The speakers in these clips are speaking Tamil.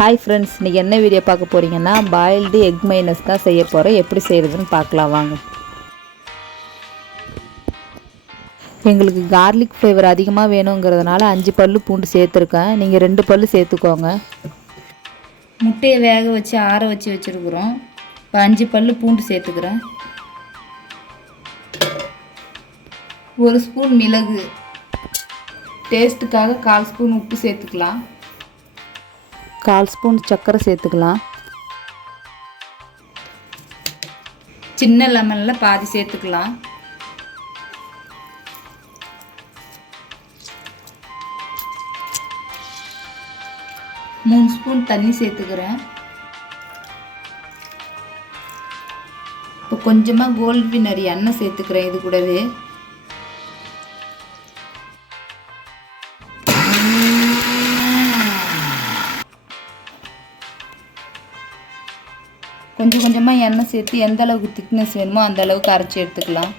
ஹாய் ஃப்ரெண்ட்ஸ், இன்றைக்கி என்ன வீடியோ பார்க்க போகிறீங்கன்னா பாயில்டு எக் மைனஸ் தான் செய்ய போகிறோம். எப்படி செய்கிறதுன்னு பார்க்கலாம் வாங்க. எங்களுக்கு கார்லிக் ஃப்ளேவர் அதிகமாக வேணுங்கிறதுனால 5 பல்லு பூண்டு சேர்த்துருக்கேன். நீங்கள் 2 பல்லு சேர்த்துக்கோங்க. முட்டையை வேக வச்சு ஆற வச்சு வச்சுருக்குறோம். இப்போ 5 பல்லு பூண்டு சேர்த்துக்கிறேன். 1 ஸ்பூன் மிளகு, டேஸ்ட்டுக்காக 1/4 ஸ்பூன் உப்பு சேர்த்துக்கலாம். 1/4 ஸ்பூன் சர்க்கரை சேர்த்துக்கலாம். சின்ன லெமனில் பாதி சேர்த்துக்கலாம். மூணு ஸ்பூன் தண்ணி சேர்த்துக்கிறேன். இப்போ கொஞ்சமாக கோல்ட் வினர் எண்ணெய் சேர்த்துக்கிறேன். இது கூடவே கொஞ்சம் கொஞ்சமாக எண்ணெய் சேர்த்து எந்த அளவுக்கு திக்னஸ் வேணுமோ அந்த அளவுக்கு அரைச்சி எடுத்துக்கலாம்.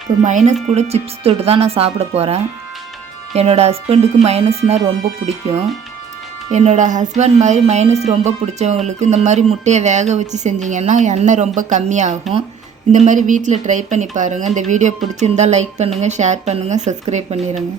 இப்போ மைனஸ் கூட சிப்ஸ் தொட்டு தான் நான் சாப்பிட போகிறேன். என்னோடய ஹஸ்பண்டுக்கு மைனஸ்னால் ரொம்ப பிடிக்கும். என்னோடய ஹஸ்பண்ட் மாதிரி மைனஸ் ரொம்ப பிடிச்சவங்களுக்கு இந்த மாதிரி முட்டையை வேக வச்சு செஞ்சிங்கன்னா எண்ணெய் ரொம்ப கம்மியாகும். இந்த மாதிரி வீட்டில் ட்ரை பண்ணி பாருங்கள். இந்த வீடியோ பிடிச்சிருந்தால் லைக் பண்ணுங்கள், ஷேர் பண்ணுங்கள், சப்ஸ்கிரைப் பண்ணிடுங்க.